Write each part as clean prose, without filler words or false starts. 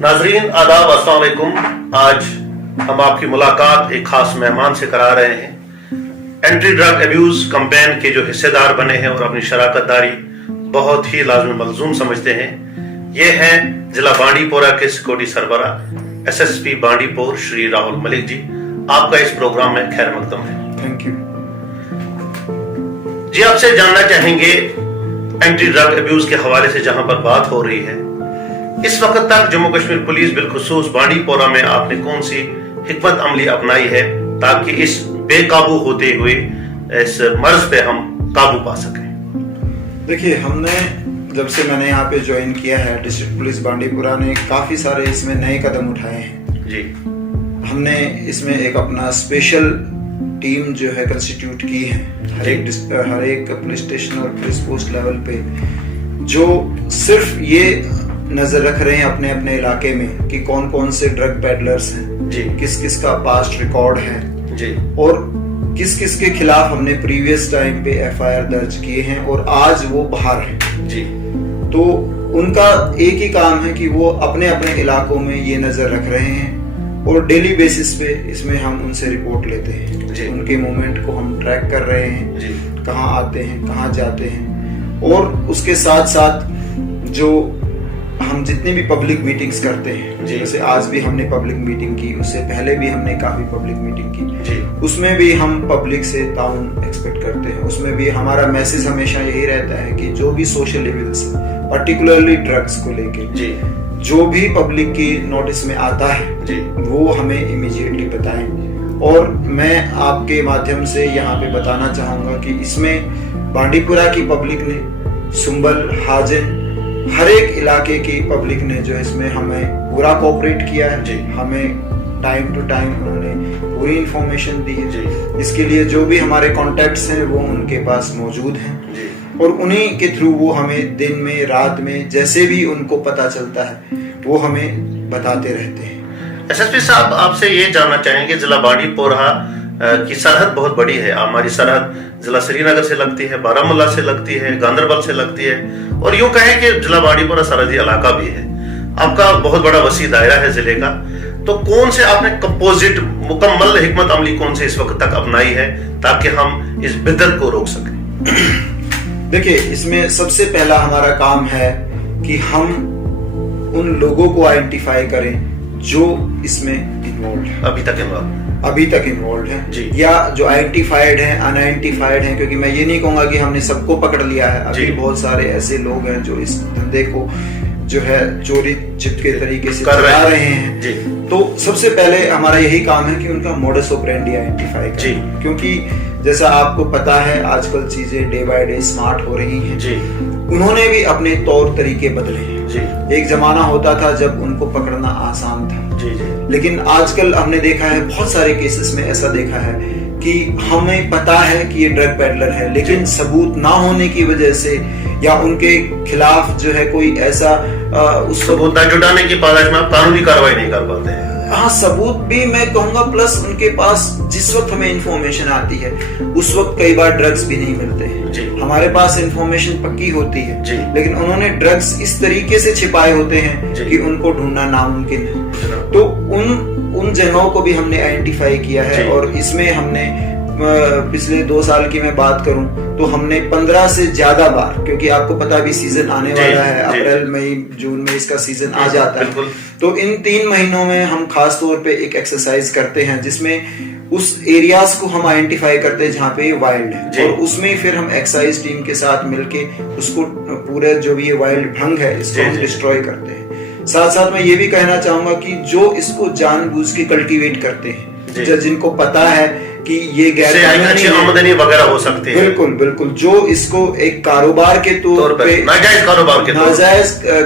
नाजरीन आदाब, अस्सलाम वालेकुम। आज हम आपकी मुलाकात एक खास मेहमान से करा रहे हैं। एंटी ड्रग अब्यूज कैंपेन के जो हिस्सेदार बने हैं और अपनी शराकतदारी बहुत ही लाज़मी मलजूम समझते हैं, ये हैं जिला बांडीपोरा के सिक्योरिटी सरबरा SSP बांडीपोर श्री राहुल मलिक जी। आपका इस प्रोग्राम में खैर मकदम है। थैंक यू जी। आपसे जानना चाहेंगे एंटी ड्रग अब्यूज के हवाले से जहां पर बात हो रही है, इस वक्त तक जम्मू कश्मीर पुलिस बिलखुसूस बांडीपोरा में आपने कौन सी हिकमत अमली अपनाई है ताकि इस बेकाबू होते हुए इस मर्ज पे हम काबू पा सकें? देखिए, हमने जब से मैंने यहाँ पे ज्वाइन किया है, डिस्ट्रिक्ट पुलिस बांडीपुरा ने काफी सारे इसमें नए कदम उठाए हैं जी। हमने इसमें एक अपना स्पेशल टीम जो है कंस्टिट्यूट की है हर एक पुलिस स्टेशन और पुलिस पोस्ट लेवल पे, जो सिर्फ ये नजर रख रहे हैं अपने अपने इलाके में कि कौन कौन से ड्रग पेडलर्स हैं जी, किस किस का पास्ट रिकॉर्ड है जी, और किस किस के खिलाफ हमने प्रीवियस टाइम पे FIR दर्ज किए हैं और आज वो बाहर हैं जी। तो उनका एक ही काम है कि वो अपने अपने इलाकों में ये नजर रख रहे हैं और डेली बेसिस पे इसमें हम उनसे रिपोर्ट लेते हैं जी। उनके मूवमेंट को हम ट्रैक कर रहे हैं जी। कहाँ आते हैं कहाँ जाते हैं। और उसके साथ साथ जो हम जितनी भी पब्लिक मीटिंग्स करते हैं, जैसे आज भी हमने पब्लिक मीटिंग की, उससे पहले भी हमने काफी पब्लिक मीटिंग की जी। उसमें भी हम पब्लिक से ताउन एक्सपेक्ट करते हैं। उसमें भी हमारा मैसेज हमेशा यही रहता है कि जो भी सोशल इविल्स पर्टिकुलरली ड्रग्स को लेके जी, जो भी पब्लिक की नोटिस में आता है जी, वो हमें इमीडिएटली बताएं। और मैं आपके माध्यम से यहाँ पे बताना चाहूंगा कि इसमें बांडीपुरा की पब्लिक ने, सुंबल, हाजिन, हर एक इलाके की पब्लिक ने जो इसमें हमें पूरा कोऑपरेट किया है। हमें टाइम टू टाइम उन्होंने पूरी इंफॉर्मेशन दी है। इसके लिए जो भी हमारे कॉन्टेक्ट्स हैं वो उनके पास मौजूद हैं और उन्हीं के थ्रू वो हमें दिन में रात में जैसे भी उनको पता चलता है वो हमें बताते रहते हैं। SSP साहब, आपसे ये जानना चाहेंगे, जिला बांडीपोरा की सरहद बहुत बड़ी है। हमारी सरहद जिला श्रीनगर से लगती है, बारामूला से लगती है, गांधरबल से लगती है और यूं कहें कि जिला बांडीपोरा सरहदी इलाका भी है। आपका बहुत बड़ा वसी दायरा है जिले का, तो कौन से आपने कंपोजिट मुकम्मल हिकमत अमली कौन से इस वक्त तक अपनाई है ताकि हम इस बिदत को रोक सकें? देखिए, इसमें सबसे पहला हमारा काम है कि हम उन लोगों को आइडेंटिफाई करें जो इसमें इन्वॉल्व है, अभी तक इन्वॉल्व है, या जो आइडेंटिफाइड हैं, अनआइडेंटिफाइड हैं। क्योंकि मैं ये नहीं कहूंगा कि हमने सबको पकड़ लिया है, अभी बहुत सारे ऐसे लोग हैं जो इस धंधे को जो है चोरी छिपके तरीके से चला रहे हैं। तो सबसे पहले हमारा यही काम है कि उनका मोडस ऑपरेंडी आइडेंटिफाई करें, क्योंकि जैसा आपको पता है आजकल चीजें डे बाय डे स्मार्ट हो रही हैं। उन्होंने भी अपने तौर तरीके बदले हैं। एक जमाना होता था जब उनको पकड़ना आसान था, लेकिन आजकल हमने देखा है बहुत सारे केसेस में ऐसा देखा है कि हमें पता है कि ये ड्रग पेडलर है, लेकिन सबूत ना होने की वजह से या उनके खिलाफ जो है कोई ऐसा उस सबूत न जुटाने की पालच में आप कानूनी कार्रवाई नहीं कर पाते हैं। हाँ, सबूत भी मैं कहूंगा, प्लस उनके पास जिस वक्त हमें इंफॉर्मेशन आती है उस वक्त कई बार ड्रग्स भी नहीं मिलते हैं। हमारे पास इंफॉर्मेशन पक्की होती है, लेकिन उन्होंने ड्रग्स इस तरीके से छिपाए होते हैं कि उनको ढूंढना नामुमकिन है। तो उन जगहों को भी हमने आइडेंटिफाई किया है और इसमें हमने पिछले 2 साल की मैं बात करूं तो हमने 15 से ज्यादा बार, क्योंकि आपको पता भी सीजन आने वाला है, अप्रैल मई जून में इसका सीजन आ जाता है। तो इन 3 महीनों में हम खास तौर पे एक एक्सरसाइज करते हैं जिसमें उस एरियाज को हम आइडेंटिफाई करते हैं जहाँ पे ये वाइल्ड है, और उसमें फिर हम एक्साइज टीम के साथ मिलके उसको पूरे जो भी ये वाइल्ड भंग है इसको हम डिस्ट्रॉय करते हैं। साथ साथ मैं ये भी कहना चाहूंगा कि जो इसको जानबूझ के कल्टीवेट करते हैं, जिनको पता है कि ये गैर कानूनी आमदनी वगैरह हो सकती है, बिल्कुल जो इसको एक कारोबार के तौर पे, नाजायज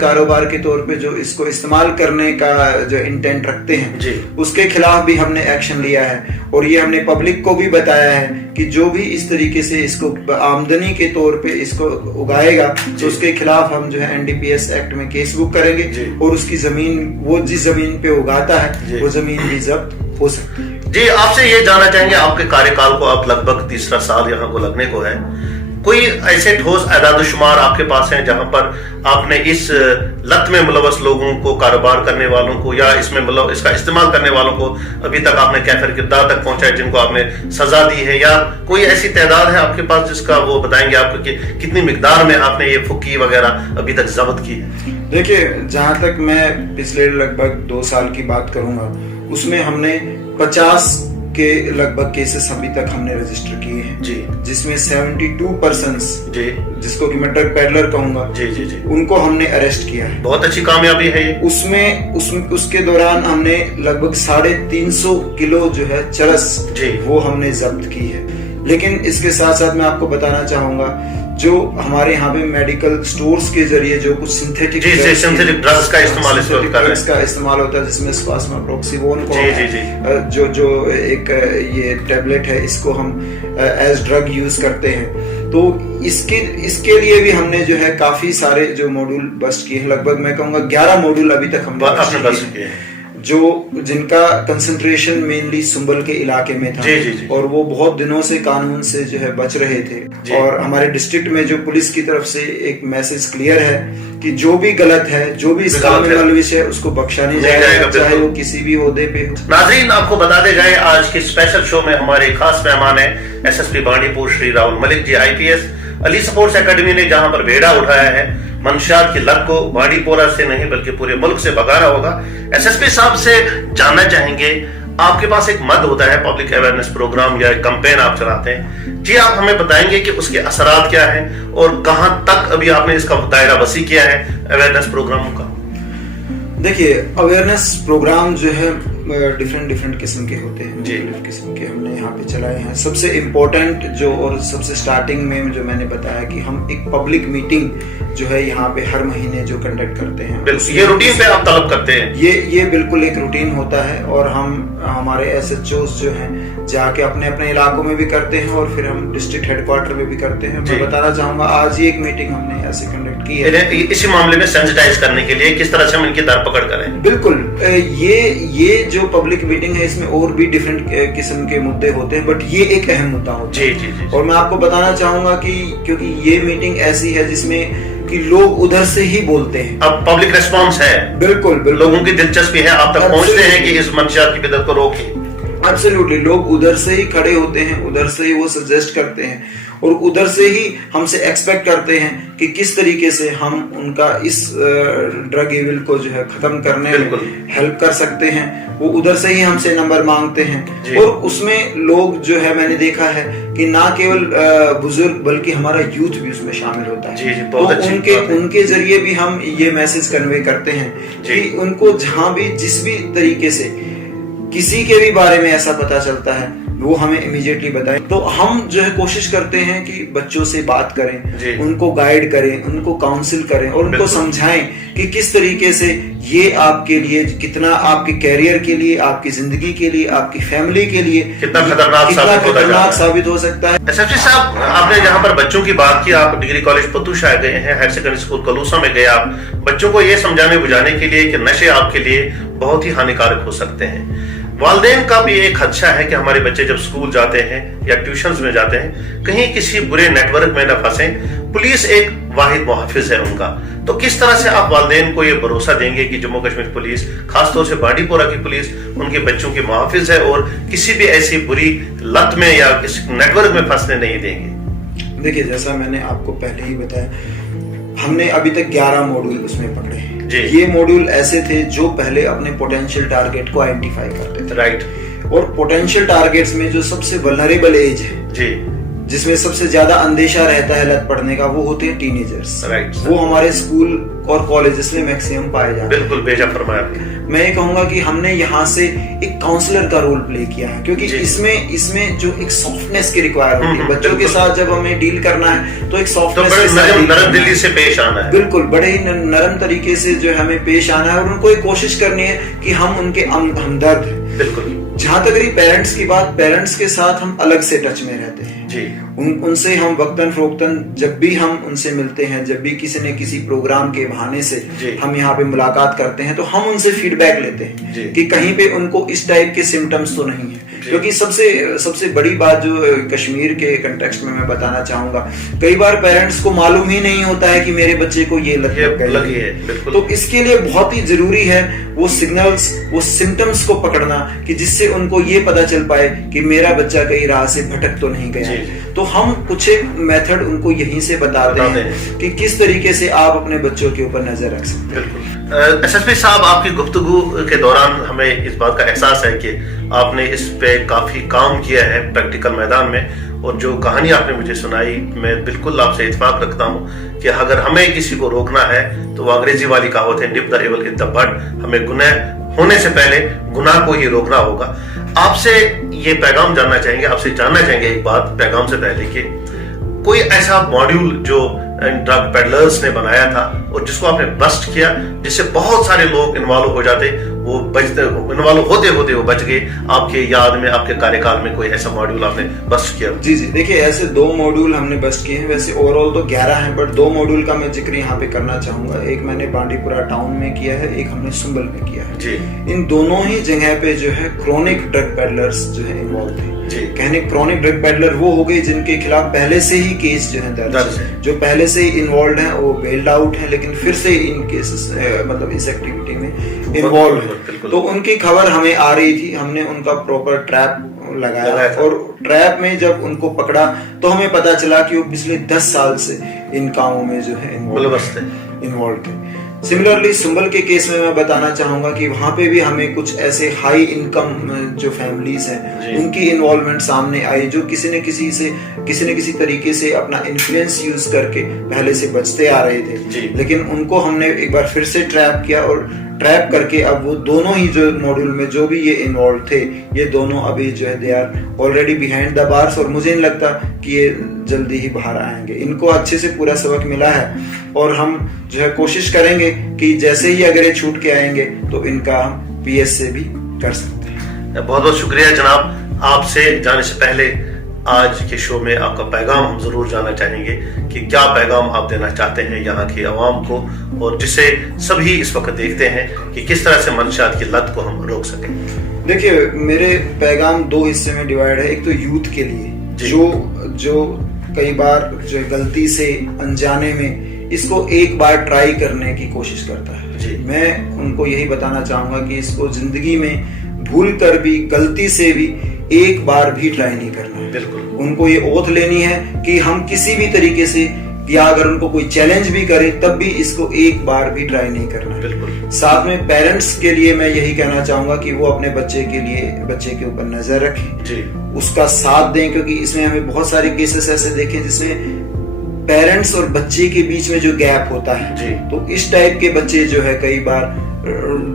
कारोबार के तौर पे जो इसको इस्तेमाल करने का जो इंटेंट रखते हैं, उसके खिलाफ भी हमने एक्शन लिया है। और ये हमने पब्लिक को भी बताया है कि जो भी इस तरीके से इसको आमदनी के तौर पे इसको उगाएगा तो उसके खिलाफ हम जो है NDPS एक्ट में केस बुक करेंगे और उसकी जमीन, वो जिस जमीन पे उगाता है वो जमीन भी जब्त हो सकती है। जी, आपसे ये जानना चाहेंगे, आपके कार्यकाल को आप लगभग 3रा साल यहाँ को लगने को है, कोई ऐसे ठोस आदाद-ओ-शुमार आपके पास हैं जहां पर आपने इस लत में मुलव्वस लोगों को, कारोबार करने वालों को या इसमें मतलब इसका इस्तेमाल करने वालों को अभी तक आपने कैफिर किरदार तक पहुंचाया, जिनको आपने सजा दी है, या कोई ऐसी तादाद है आपके पास जिसका वो बताएंगे आपको कि कितनी मिकदार में आपने ये फुक्की वगैरह अभी तक जब्त की है? देखिए, जहां तक मैं पिछले लगभग 2 साल की बात करूंगा, उसमें हमने 50 के लगभग केसेस अभी तक हमने रजिस्टर किए हैं जी, जिसमें 72% जी, जिसको कि मैं ड्रग पेडलर कहूंगा, जी जी जी, उनको हमने अरेस्ट किया है। बहुत अच्छी कामयाबी है ये। उसके दौरान हमने लगभग 350 किलो जो है चरस जी, वो हमने जब्त की है। लेकिन इसके साथ साथ मैं आपको बताना चाहूंगा, जो हमारे यहाँ पे मेडिकल स्टोर्स के जरिए जो कुछ सिंथेटिक ड्रग्स का इस्तेमाल होता है, जिसमें स्पासमाप्रोक्सिवोन को जी, जी, जी, जो एक ये टैबलेट है, इसको हम एज ड्रग यूज करते हैं। तो इसके लिए भी हमने जो है काफी सारे जो मॉड्यूल बस्ट किए हैं। लगभग मैं कहूँगा 11 मॉड्यूल अभी तक हमने बस्ट किए हैं, जो जिनका कंसंट्रेशन मेनली सुंबल के इलाके में था। जी, जी, जी। और वो बहुत दिनों से कानून से जो है बच रहे थे। और हमारे डिस्ट्रिक्ट में जो पुलिस की तरफ से एक मैसेज क्लियर है कि जो भी गलत है, जो भी इस काम में मुलविस है, उसको बख्शा नहीं जाएगा, चाहे वो किसी भी ओहदे पे हो। नाज़रीन, आपको बताते जाए आज के स्पेशल शो में हमारे खास मेहमान है SSP Bandipur Shri Rahul Malik ji, IPS। Ali sports academy ने जहां पर बेड़ा उठाया है, मंशियात की लत को बांडीपोरा से नहीं बल्कि पूरे मुल्क से भगाना होगा। एसएसपी साहब से जानना चाहेंगे, आपके पास एक मद होता है, पब्लिक अवेयरनेस प्रोग्राम या कैंपेन आप चलाते हैं जी, आप हमें बताएंगे कि उसके असरात क्या है और कहां तक अभी आपने इसका दायरा वसी किया है अवेयरनेस प्रोग्रामों का? देखिए, अवेयरनेस प्रोग्राम जो है डिफरेंट किस्म के होते हैं, मुख्तलिफ किस्म के हमने यहाँ पे चलाए हैं। सबसे इम्पोर्टेंट जो और सबसे स्टार्टिंग में जो मैंने बताया कि हम एक पब्लिक मीटिंग जो है यहाँ पे हर महीने जो कंडक्ट करते हैं, ये रूटीन पे आप तलब करते हैं? ये बिल्कुल एक रूटीन होता है और हम हमारे SHOs जो हैं जाके अपने अपने इलाकों में भी करते हैं और फिर हम डिस्ट्रिक्ट हेडक्वार्टर में भी करते हैं। मैं बताना चाहूंगा, आज ही एक मीटिंग हमने ऐसे कंडक्ट की है इसी मामले में सेंसिटाइज करने के लिए, किस तरह से हम इनकी धरपकड़ करें। बिल्कुल, ये जो पब्लिक मीटिंग है, इसमें और भी डिफरेंट किस्म के मुद्दे होते हैं, बट ये एक अहम मुद्दा होता है। जी। और मैं आपको बताना चाहूंगा कि क्योंकि ये मीटिंग ऐसी है जिसमें कि लोग उधर से ही बोलते हैं, अब पब्लिक रिस्पांस है, बिल्कुल लोगों की दिलचस्पी है, आप तक पहुंचते हैं कि इस मंशियात की बिदअत को रोकिए। एब्सोल्युटली, लोग उधर से ही खड़े होते हैं, उधर से ही वो सजेस्ट करते हैं और उधर से ही हमसे एक्सपेक्ट करते हैं कि किस तरीके से हम उनका इस ड्रग एविल को जो है खत्म करने में हेल्प कर सकते हैं। वो उधर से ही हमसे नंबर मांगते हैं और उसमें लोग जो है, मैंने देखा है कि ना केवल बुजुर्ग बल्कि हमारा यूथ भी उसमें शामिल होता है। तो उनके जरिए भी हम ये मैसेज कन्वे करते हैं कि उनको जहां भी जिस भी तरीके से किसी के भी बारे में ऐसा पता चलता है, वो हमें इमीडिएटली बताएं। तो हम जो है कोशिश करते हैं कि बच्चों से बात करें, उनको गाइड करें, उनको काउंसिल करें और उनको समझाएं कि किस तरीके से ये आपके लिए कितना, आपके कैरियर के लिए, आपकी जिंदगी के लिए, आपकी फैमिली के लिए कितना खतरनाक साबित हो सकता है। एसएसपी साहब, आपने जहाँ पर बच्चों की बात की, आप डिग्री कॉलेज पतूशा गए हैं, हायर सेकेंडरी स्कूल कलूसा में गए, आप बच्चों को ये समझाने बुझाने के लिए कि नशे आपके लिए बहुत ही हानिकारक हो सकते हैं। वालिदैन का भी एक खदशा है कि हमारे बच्चे जब स्कूल जाते हैं या ट्यूशंस में जाते हैं, कहीं किसी बुरे नेटवर्क में न फंसे। पुलिस एक वाहिद मुहाफिज है उनका, तो किस तरह से आप वालिदैन को ये भरोसा देंगे कि जम्मू कश्मीर पुलिस, खासतौर से बांडीपोरा की पुलिस, उनके बच्चों की मुहाफिज है और किसी भी ऐसी बुरी लत में या किसी नेटवर्क में फंसने नहीं देंगे? देखिए, जैसा मैंने आपको पहले ही बताया, हमने अभी तक 11 मॉड्यूल उसमें पकड़े हैं। ये मॉड्यूल ऐसे थे जो पहले अपने पोटेंशियल टारगेट को आइडेंटिफाई करते थे। राइट। और पोटेंशियल टारगेट्स में जो सबसे वल्नरेबल एज है जी, जिसमें सबसे ज्यादा अंदेशा रहता है लत पड़ने का, वो होते हैं टीनेजर्स। राइट। वो हमारे स्कूल और कॉलेजेस में मैक्सिमम पाए जाते हैं। बिल्कुल बेजा फरमाया। मैं ये कहूंगा कि हमने यहाँ से एक काउंसलर का रोल प्ले किया है, क्योंकि इसमें जो एक सॉफ्टनेस की रिक्वायरमेंट होती है बच्चों के साथ, जब हमें डील करना है तो एक सॉफ्टनेस के साथ, नरम दिली से पेश आना है। बिल्कुल, बड़े ही नरम तरीके से जो हमें पेश आना है और उनको एक कोशिश करनी है कि हम उनके हमदर्द हैं। बिल्कुल। जहां तक रही पेरेंट्स की बात, पेरेंट्स के साथ हम अलग से टच में रहते हैं जी। उनसे हम वक्तन फरोक्तन जब भी हम उनसे मिलते हैं, जब भी किसी न किसी प्रोग्राम के बहाने से हम यहाँ पे मुलाकात करते हैं, तो हम उनसे फीडबैक लेते हैं कि कहीं पे उनको इस टाइप के सिम्टम्स तो नहीं है। क्योंकि सबसे बड़ी बात जो कश्मीर के कंटेक्स्ट में मैं बताना चाहूंगा, कई बार पेरेंट्स को मालूम ही नहीं होता है कि मेरे बच्चे को ये लत लगी है। तो इसके लिए बहुत ही जरूरी है वो सिग्नल्स, वो सिम्टम्स को पकड़ना, कि जिससे उनको ये पता चल पाए कि मेरा बच्चा कहीं राह से भटक तो नहीं गया। तो हम कुछ एक मेथड उनको यहीं से बताते हैं कि किस तरीके से आप अपने बच्चों के ऊपर नजर रख सकते हैं। बिल्कुल। एसएसपी साहब, आपकी गुफ्तगू के दौरान हमें इस बात का एहसास है कि आपने इस पे काफी काम किया है प्रैक्टिकल मैदान में, और जो कहानी आपने मुझे सुनाई, मैं बिल्कुल आपसे इत्तेफाक रखता हूँ कि अगर हमें किसी को रोकना है तो वो अंग्रेजी वाली कहावत है, nip the evil in the bud. हमें गुनाह होने से पहले गुनाह को ही रोकना होगा। आपसे ये पैगाम जानना चाहेंगे, आपसे जानना चाहेंगे एक बात पैगाम से पहले कि कोई ऐसा मॉड्यूल जो ड्रग पेडलर्स ने बनाया था और जिसको आपने बस्ट किया, जिससे बहुत सारे लोग इन्वॉल्व हो जाते, वो बचते, इन्वॉल्व होते होते वो बच गए। आपके याद में, आपके कार्यकाल में कोई ऐसा मॉड्यूल आपने बस्ट किया? जी, देखिए ऐसे 2 मॉड्यूल हमने बस्ट किए हैं। वैसे ओवरऑल तो 11 हैं, बट 2 मॉड्यूल का मैं जिक्र यहाँ पे करना चाहूंगा। एक मैंने बांडीपुरा टाउन में किया है, एक हमने सुंबल में किया है जी। इन दोनों ही जगह पे जो है क्रोनिक ड्रग पेडलर्स जो है इन्वॉल्व थे। कहने क्रोनिक ड्रग पेडलर वो हो गए जिनके खिलाफ पहले से ही केस जो है दर्ज है, जो पहले से ही इन्वॉल्व हैं, वो बेल्ड आउट हैं, लेकिन फिर से इन केसेस मतलब इस एक्टिविटी में इन्वॉल्व है। तो उनकी खबर हमें आ रही थी, हमने उनका प्रॉपर ट्रैप लगाया और ट्रैप में जब उनको पकड़ा तो हमें पता चला कि वो पिछले 10 साल से इन कामों में जो है इन्वॉल्व थे। सिमिलरली सुंबल के केस में मैं बताना चाहूंगा कि वहां पे भी हमें कुछ ऐसे हाई इनकम जो फैमिलीज हैं उनकी इन्वॉल्वमेंट सामने आई, जो किसी न किसी तरीके से अपना इन्फ्लुएंस यूज करके पहले से बचते आ रहे थे, लेकिन उनको हमने एक बार फिर से ट्रैप किया और ट्रैप करके अब वो दोनों ही जो मॉड्यूल में जो भी ये इन्वॉल्व थे, ये दोनों अभी जो है they are already behind the bars, और मुझे नहीं लगता कि ये जल्दी ही बाहर आएंगे। इनको अच्छे से पूरा सबक मिला है और हम जो है कोशिश करेंगे कि जैसे ही अगर ये छूट के आएंगे तो इनका हम पीएस से भी कर सकते हैं। बहुत बहुत शुक्रिया जनाब। आपसे जाने से पहले आज के शो में आपका पैगाम हम जरूर जानना चाहेंगे कि क्या पैगाम आप देना चाहते हैं यहाँ की आवाम को, और जिसे सभी इस वक्त देखते हैं कि किस तरह से मंशियात की लत को हम रोक सकें। देखिए मेरे पैगाम 2 हिस्से में डिवाइड है। एक तो यूथ के लिए जो कई बार जो गलती से अनजाने में इसको एक बार ट्राई करने की कोशिश करता है, मैं उनको यही बताना चाहूंगा कि इसको जिंदगी में भूल कर भी, गलती से भी एक बार भी ट्राई नहीं करना है। बिल्कुल उनको ये ओथ लेनी है कि हम किसी भी तरीके से, या अगर उनको कोई चैलेंज भी करे तब भी इसको एक बार भी ट्राई नहीं करना है। बिल्कुल। साथ में पेरेंट्स के लिए मैं यही कहना चाहूंगा कि वो अपने बच्चे के ऊपर नजर रखें, उसका साथ दें, क्योंकि इसमें हमें बहुत सारे केसेस ऐसे देखे जिसमें पेरेंट्स और बच्चे के बीच में जो गैप होता है, तो इस टाइप के बच्चे जो है कई बार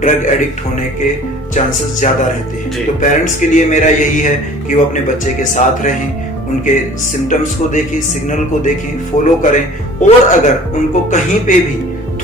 ड्रग एडिक्ट होने के चांसेस ज्यादा रहते हैं। तो पेरेंट्स के लिए मेरा यही है कि वो अपने बच्चे के साथ रहें, उनके सिम्टम्स को देखें, सिग्नल को देखें, फॉलो करें, और अगर उनको कहीं पे भी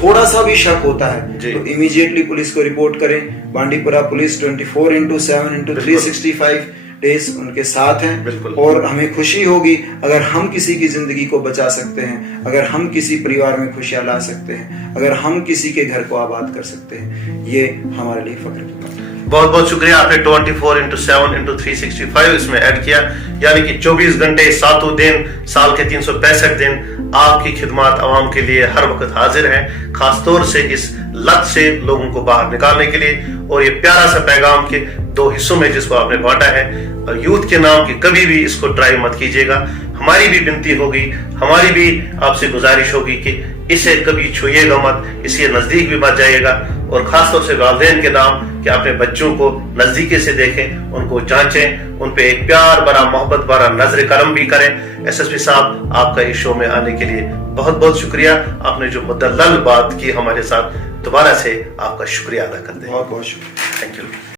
थोड़ा सा भी शक होता है तो इमीडिएटली पुलिस को रिपोर्ट करें। बांडीपुरा पुलिस 24/7/365 डेज उनके साथ हैं, और हमें खुशी होगी अगर हम किसी की जिंदगी को बचा सकते हैं, अगर हम किसी परिवार में खुशियां ला सकते हैं, अगर हम किसी के घर को आबाद कर सकते हैं, ये हमारे लिए फख्र की बात है। बहुत बहुत शुक्रिया, आपने 24/7/365 इसमें ऐड किया, यानी कि 24 घंटे 7 दिन साल के 365 दिन आपकी खिदमत आवाम के लिए हर वक्त हाजिर है, खासतौर से इस लत से लोगों को बाहर निकालने के लिए। और ये प्यारा सा पैगाम के 2 हिस्सों में जिसको आपने बांटा है, और यूथ के नाम की कभी भी इसको ट्राई मत कीजिएगा। हमारी भी विनती होगी, हमारी भी आपसे गुजारिश होगी कि इसे कभी छुइएगा मत, इसके नजदीक भी मत जाइएगा, और खासतौर से वालिदैन के नाम कि अपने बच्चों को नजदीकी से देखें, उनको जांचें, उन पे एक प्यार भरा, मोहब्बत भरा नजर करम भी करें। एसएसपी साहब, आपका इस शो में आने के लिए बहुत बहुत शुक्रिया। आपने जो मुद्दल बात की हमारे साथ, दोबारा से आपका शुक्रिया अदा करते हैं। बहुत बहुत शुक्रिया। Thank you.